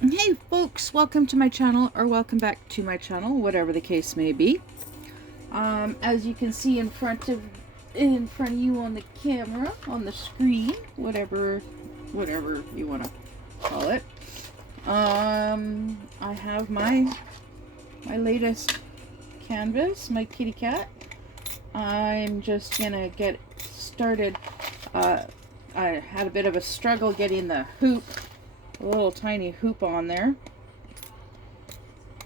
Hey folks, welcome to my channel, or welcome back to my channel, whatever the case may be. As you can see in front of you on the camera, on the screen, whatever you want to call it. I have my latest canvas, my kitty cat. I'm just gonna get started. I had a bit of a struggle getting the hoop, a little tiny hoop on there,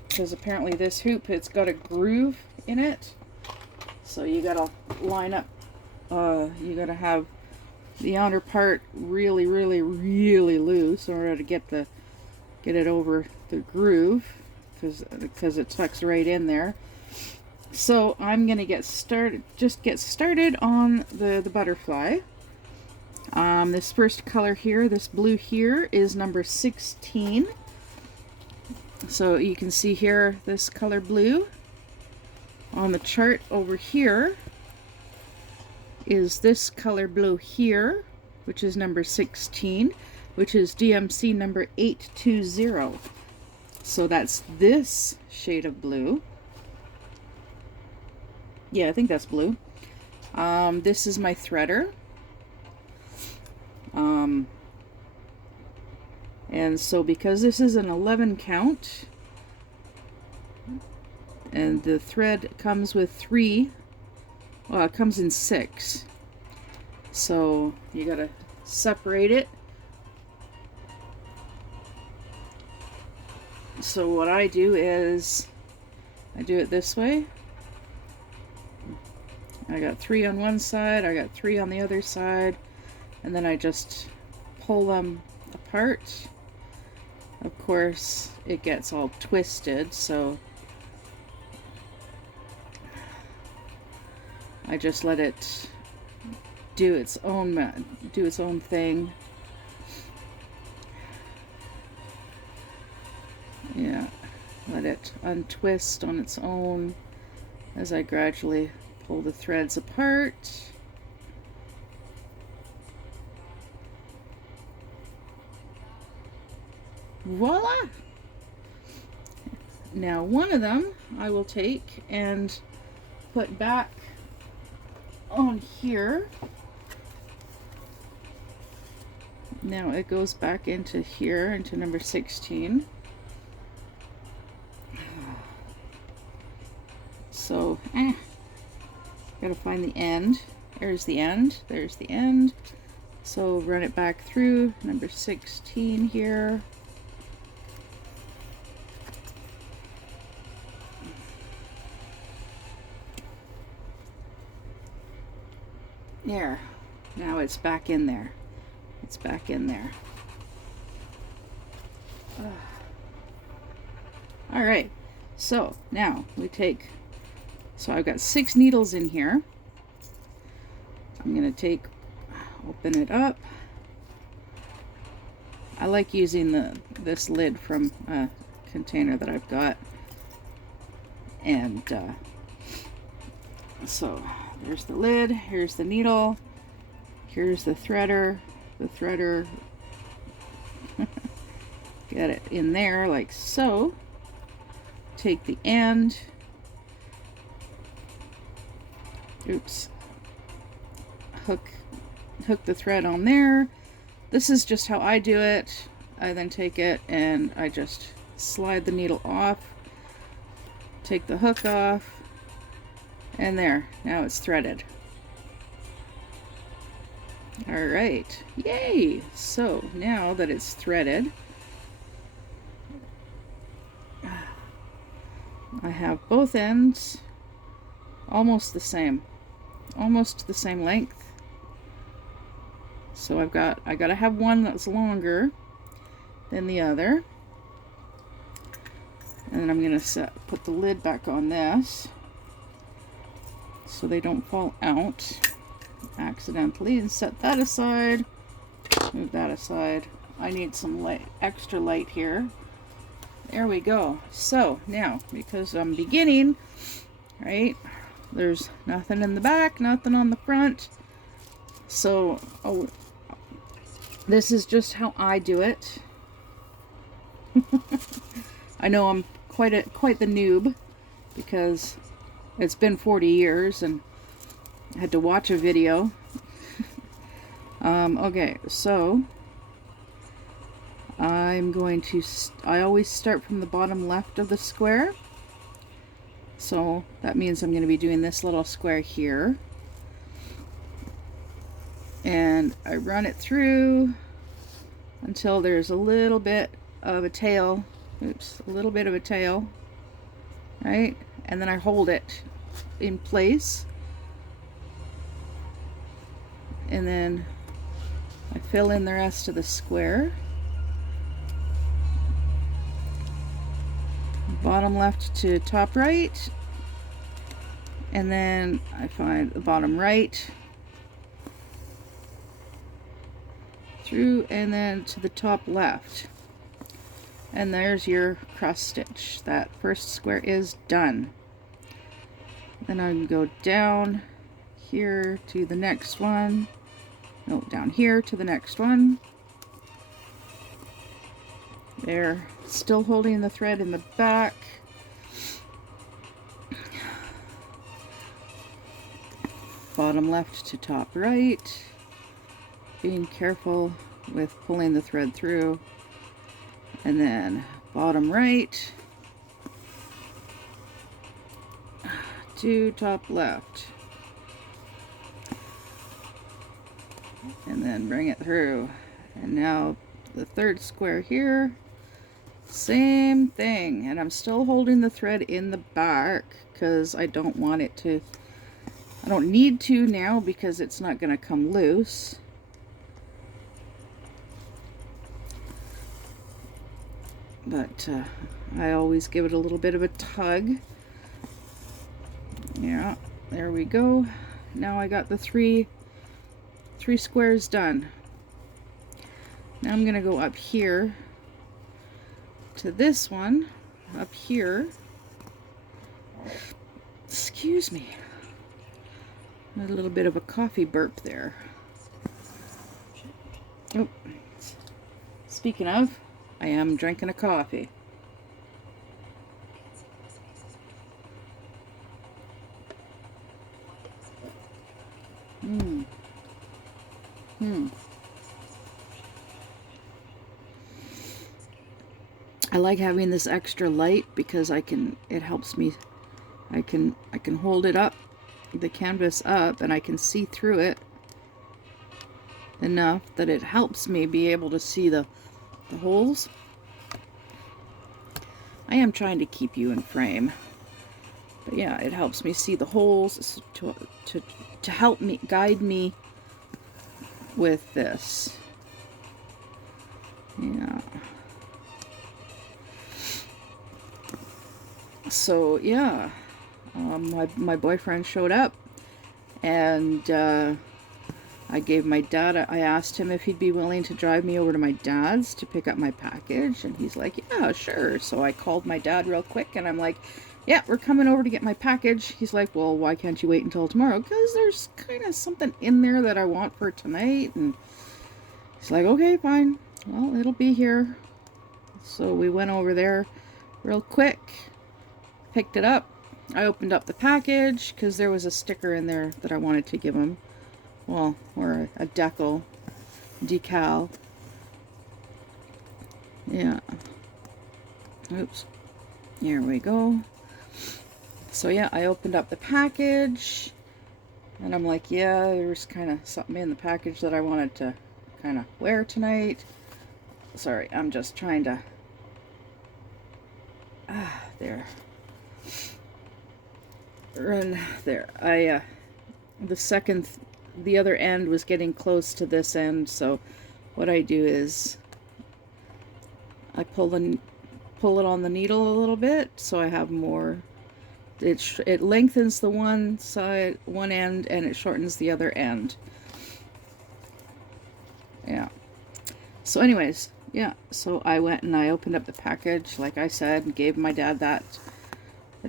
because apparently this hoop, it's got a groove in it, so you gotta line up, you gotta have the outer part really loose in order to get it over the groove, because it tucks right in there. So I'm gonna get started on the butterfly. This first color here, this blue here, is number 16. So you can see here this color blue. On the chart over here is this color blue here, which is number 16, which is DMC number 820. So that's this shade of blue. Yeah, I think that's blue. This is my threader. And so because this is an 11 count, and the thread comes with 3, well, it comes in 6. So you gotta separate it. So what I do is, I do it this way. I got 3 on one side, I got 3 on the other side, and then I just pull them apart. Of course, it gets all twisted, so I just let it do its own thing. Yeah, let it untwist on its own as I gradually pull the threads apart. Voila! Now one of them I will take and put back on here. Now it goes back into here, into number 16. So, gotta find the end. There's the end. There's the end. So run it back through number 16 here. There. Now it's back in there. It's back in there. All right. So now we take, so I've got 6 needles in here. I'm going to open it up. I like using this lid from a container that I've got. And so there's the lid, here's the needle, here's the threader. The threader, get it in there like so. Take the end. Oops. Hook the thread on there. This is just how I do it. I then take it and I just slide the needle off, take the hook off, and there, now it's threaded. All right, yay! So now that it's threaded, I have both ends almost the same length. So I gotta have one that's longer than the other. And then I'm gonna put the lid back on this so they don't fall out accidentally, and set that aside. Move that aside. I need some extra light here. There we go. So now, because I'm beginning, right, there's nothing in the back, nothing on the front. So this is just how I do it. I know I'm quite the noob because it's been 40 years and I had to watch a video. Okay, so I'm going to, I always start from the bottom left of the square. So that means I'm going to be doing this little square here. And I run it through until there's a little bit of a tail. Oops, a little bit of a tail. Right? And then I hold it in place. And then I fill in the rest of the square. Bottom left to top right. And then I find the bottom right. Through and then to the top left. And there's your cross stitch. That first square is done. Then I can go down here to the next one. No, down here to the next one. There, still holding the thread in the back. Bottom left to top right. Being careful with pulling the thread through. And then bottom right to top left. And then bring it through. And now the third square here, same thing. And I'm still holding the thread in the back because I don't want it to, I don't need to now because it's not going to come loose. But I always give it a little bit of a tug. Yeah, there we go. Now I got the three squares done. Now I'm gonna go up here to this one, up here. Excuse me. A little bit of a coffee burp there. Oh, speaking of, I am drinking a coffee. I like having this extra light because it helps me, I can hold it up, the canvas up, and I can see through it enough that it helps me be able to see the holes. I am trying to keep you in frame, but yeah, it helps me see the holes to help me, guide me with this. Yeah. So yeah, my boyfriend showed up, and I gave my dad, I asked him if he'd be willing to drive me over to my dad's to pick up my package, and he's like, yeah, sure. So I called my dad real quick, and I'm like, yeah, we're coming over to get my package. He's like, well, why can't you wait until tomorrow? Because there's kind of something in there that I want for tonight. And he's like, okay, fine. Well, it'll be here. So we went over there real quick, picked it up. I opened up the package because there was a sticker in there that I wanted to give him. Well, or a decal, decal. Yeah. Oops. Here we go. So yeah, I opened up the package, and I'm like, yeah, there's kind of something in the package that I wanted to kind of wear tonight. Sorry, I'm just trying to, there. Run there. The other end was getting close to this end, so what I do is I pull it on the needle a little bit so I have more. It lengthens the one end, and it shortens the other end. Yeah. So anyways, yeah, so I went and I opened up the package, like I said, and gave my dad the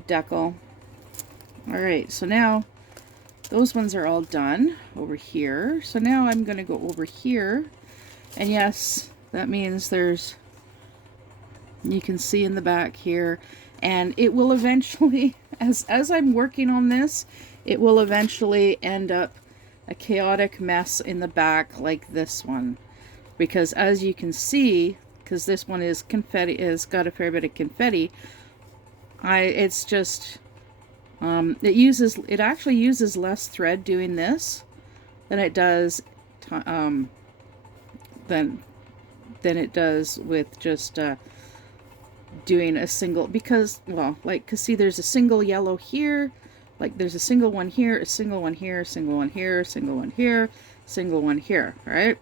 decal. Alright, so now those ones are all done over here. So now I'm going to go over here, and yes, that means there's You can see in the back here, and it will eventually, as I'm working on this, it will eventually end up a chaotic mess in the back like this one. Because as you can see, because this one is confetti, has got a fair bit of confetti, it's just, it actually uses less thread doing this than it does, than it does with just, doing a single, because, well, like, cause see, there's a single yellow here, like there's a single one here, a single one here, a single one here, a single one here, single one here, right?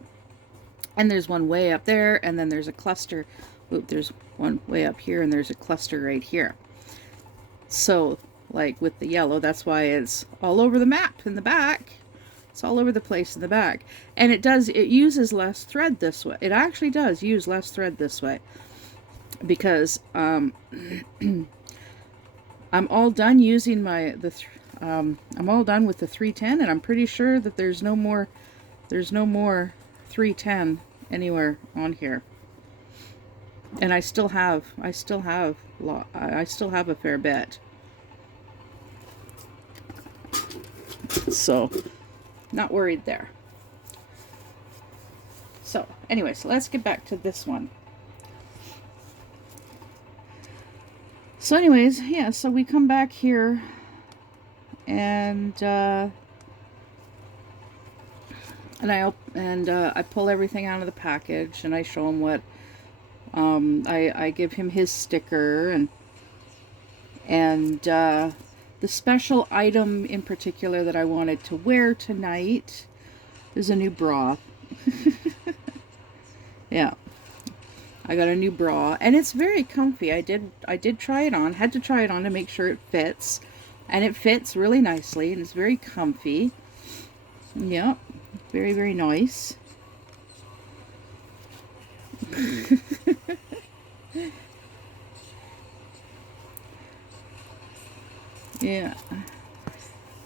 And there's one way up there, and then there's a cluster. Oop, there's one way up here, and there's a cluster right here. So, like with the yellow, that's why it's all over the map in the back. It's all over the place in the back. And it uses less thread this way. It actually does use less thread this way. Because I'm all done using I'm all done with the 310, and I'm pretty sure that there's no more 310 anywhere on here. And I still have a fair bit. So, not worried there. So, anyways, let's get back to this one. So anyways, yeah, so we come back here, and I pull everything out of the package, and I show him what, I give him his sticker, and the special item in particular that I wanted to wear tonight is a new bra. Yeah. I got a new bra, and it's very comfy. I did try it on, had to try it on to make sure it fits, and it fits really nicely, and it's very comfy. Yep, very, very nice. Yeah.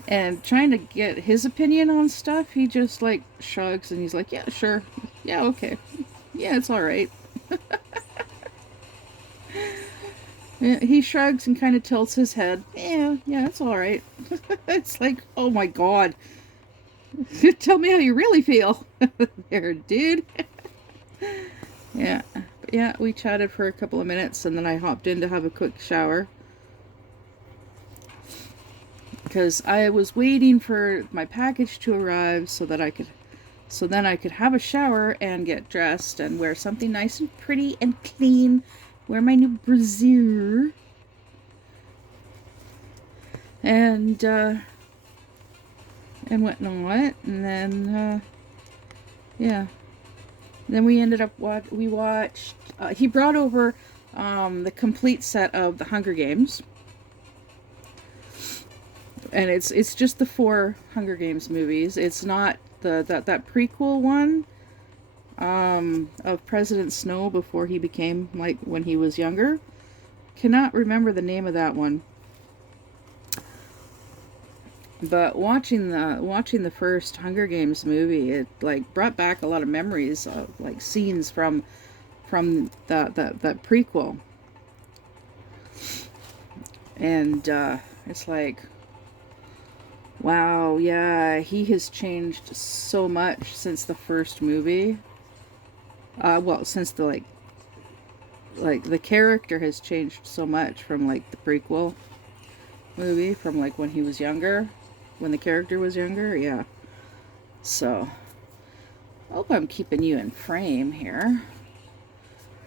And trying to get his opinion on stuff, he just like shrugs and he's like, yeah, sure. Yeah, okay. Yeah, it's all right. He shrugs and kind of tilts his head. Yeah, it's all right. It's like, oh my god. Tell me how you really feel. There, dude. Yeah, we chatted for a couple of minutes, and then I hopped in to have a quick shower. Because I was waiting for my package to arrive so then I could have a shower and get dressed and wear something nice and pretty and clean. Wear my new brassiere. And whatnot. And then, yeah. Then we ended up, we watched, he brought over the complete set of the Hunger Games. And it's just the 4 Hunger Games movies. It's not that prequel one of President Snow before he became, like, when he was younger. Cannot remember the name of that one. But watching the first Hunger Games movie, it like brought back a lot of memories of like scenes from that prequel. And it's like, wow, yeah, he has changed so much since the first movie. Well, since the the character has changed so much from like the prequel movie, from like when he was younger, when the character was younger, yeah. So, I hope I'm keeping you in frame here.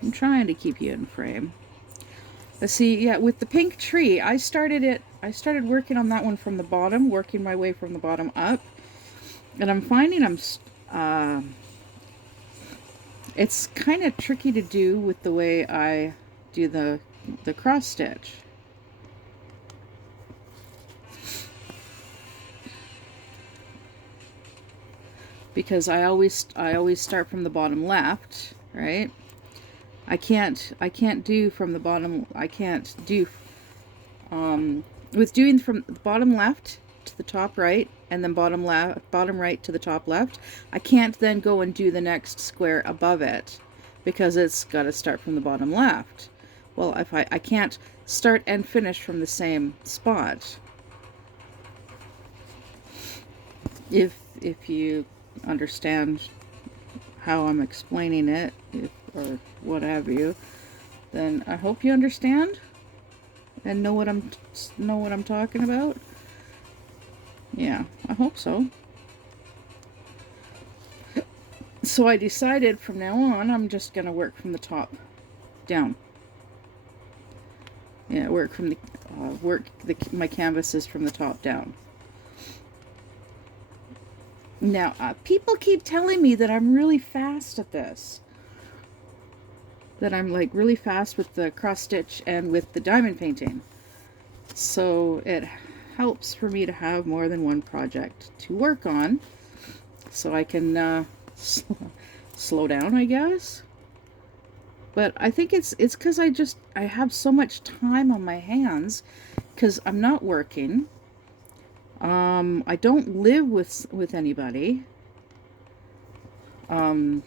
I'm trying to keep you in frame. Let's see, yeah, with the pink tree, I started working on that one from the bottom, working my way from the bottom up. And I'm finding it's kind of tricky to do with the way I do the cross stitch. Because I always start from the bottom left, right? I can't do from the bottom. I can't do with doing from the bottom left to the top right, and then bottom right to the top left. I can't then go and do the next square above it because it's got to start from the bottom left. well, if I can't start and finish from the same spot. If you understand how I'm explaining it, or what have you, then I hope you understand and know what I'm talking about. Yeah, I hope so. So I decided from now on I'm just gonna work from the top down. Yeah, work from my canvases from the top down. Now, people keep telling me that I'm really fast at this. That I'm like really fast with the cross stitch and with the diamond painting. So it helps for me to have more than one project to work on, so I can slow down, I guess. But I think it's because I have so much time on my hands because I'm not working. I don't live with anybody. I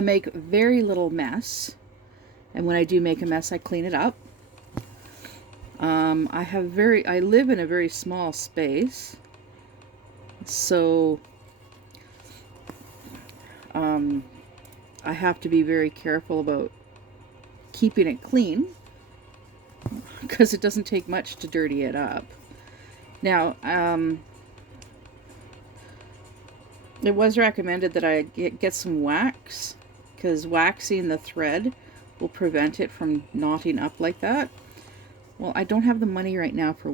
make very little mess, and when I do make a mess, I clean it up. I live in a very small space, so I have to be very careful about keeping it clean because it doesn't take much to dirty it up. Now, it was recommended that I get some wax, because waxing the thread will prevent it from knotting up like that. Well, I don't have the money right now for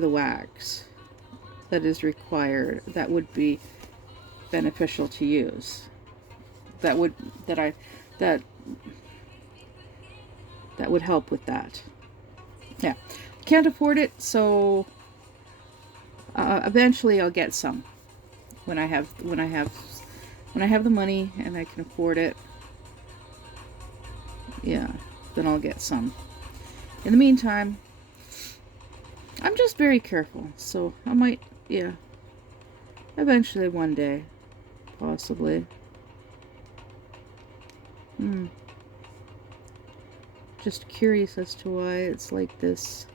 the wax that is required. That would be beneficial to use. That would help with that. Yeah, can't afford it, so eventually I'll get some when I have the money and I can afford it. Yeah, then I'll get some. In the meantime, I'm just very careful, so I might, yeah, eventually one day, possibly. Just curious as to why it's like this,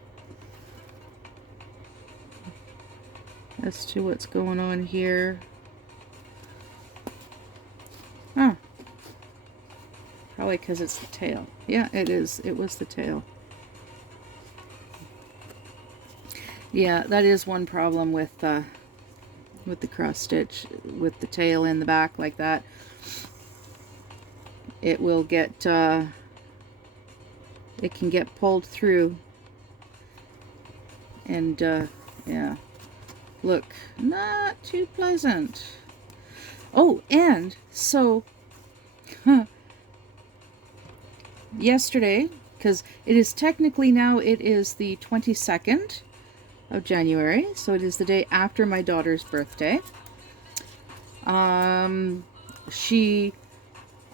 as to what's going on here. Huh. Probably because it's the tail. Yeah, it is. It was the tail. Yeah, that is one problem with the cross stitch, with the tail in the back like that. It will get, it can get pulled through, and yeah, look, not too pleasant. Oh, and so yesterday, because it is technically now, it is the 22nd of January, so it is the day after my daughter's birthday. She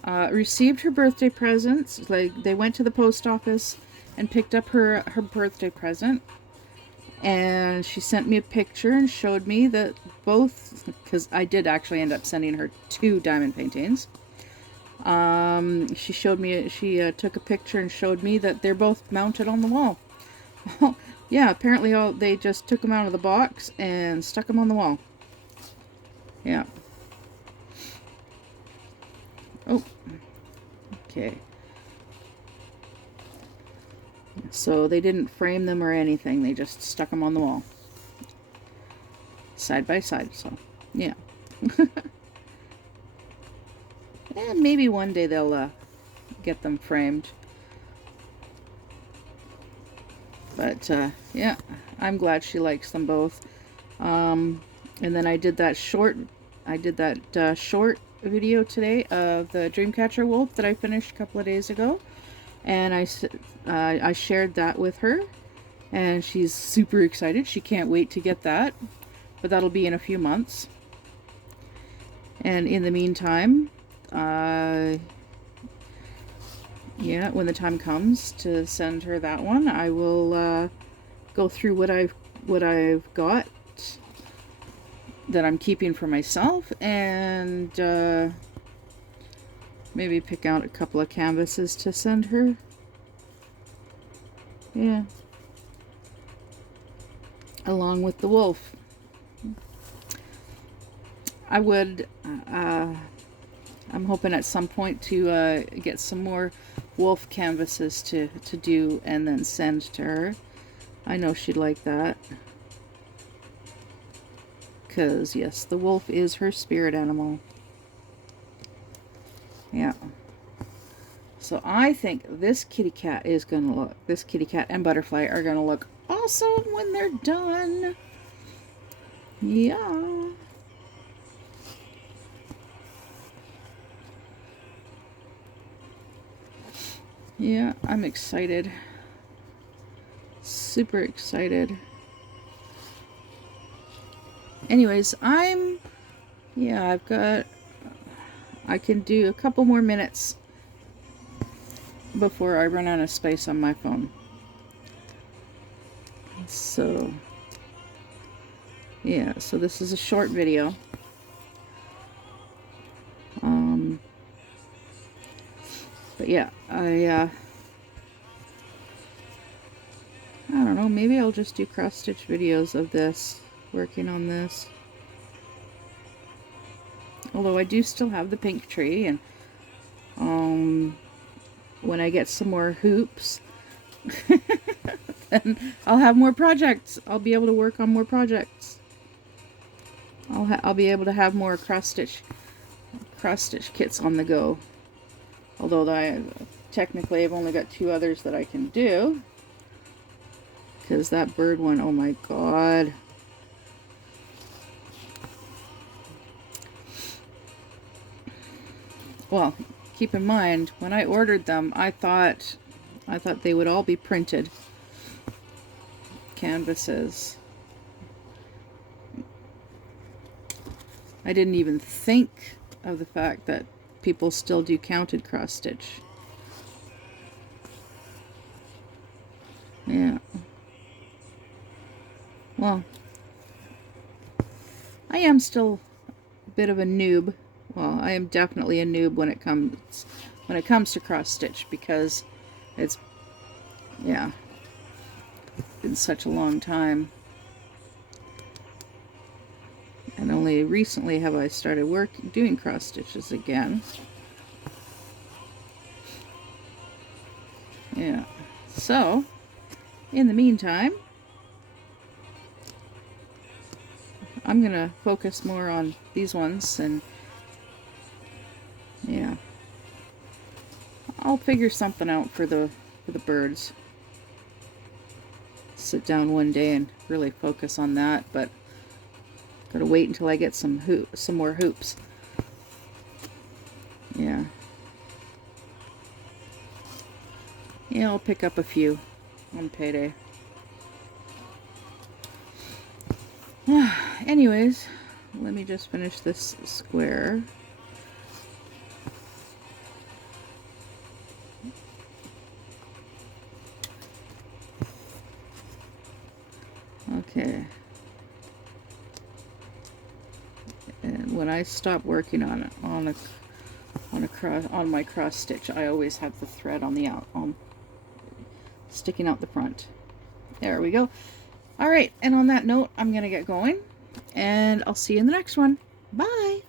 received her birthday presents. Like, they went to the post office and picked up her birthday present, and she sent me a picture and showed me that both, because I did actually end up sending her 2 diamond paintings. She showed me, she took a picture and showed me that they're both mounted on the wall. Yeah, apparently they just took them out of the box and stuck them on the wall. Yeah. Oh, okay. So they didn't frame them or anything. They just stuck them on the wall. Side by side, so, yeah. And maybe one day they'll get them framed. But, yeah, I'm glad she likes them both. And then I did that short video today of the Dreamcatcher wolf that I finished a couple of days ago. And I shared that with her. And she's super excited. She can't wait to get that. But that'll be in a few months. And in the meantime, yeah, when the time comes to send her that one, I will go through what I've got that I'm keeping for myself, and maybe pick out a couple of canvases to send her. Yeah. Along with the wolf. I would, I'm hoping at some point to get some more wolf canvases to do and then send to her. I know she'd like that. Because, yes, the wolf is her spirit animal. Yeah. So I think this kitty cat is going to look, this kitty cat and butterfly are going to look awesome when they're done. Yeah. Yeah, I'm excited. Super excited. Anyways, I can do a couple more minutes before I run out of space on my phone. So, yeah, so this is a short video. But yeah, I don't know, maybe I'll just do cross-stitch videos of this, working on this. Although I do still have the pink tree, and when I get some more hoops, then I'll have more projects. I'll be able to work on more projects. I'll be able to have more cross-stitch kits on the go. Although technically I've only got 2 others that I can do. Because that bird one, oh my god. Well, keep in mind, when I ordered them, I thought they would all be printed canvases. I didn't even think of the fact that people still do counted cross stitch. Yeah. Well, I am still a bit of a noob. Well, I am definitely a noob when it comes to cross stitch, because it's, yeah, been such a long time. And only recently have I started doing cross stitches again. Yeah. So, in the meantime, I'm gonna focus more on these ones, and yeah, I'll figure something out for the birds. Sit down one day and really focus on that, but gotta wait until I get some more hoops. Yeah. Yeah, I'll pick up a few on payday. Anyways, let me just finish this square. Okay. And when I stop working on my cross stitch, I always have the thread on the sticking out the front. There we go. All right, and on that note, I'm gonna get going, and I'll see you in the next one. Bye.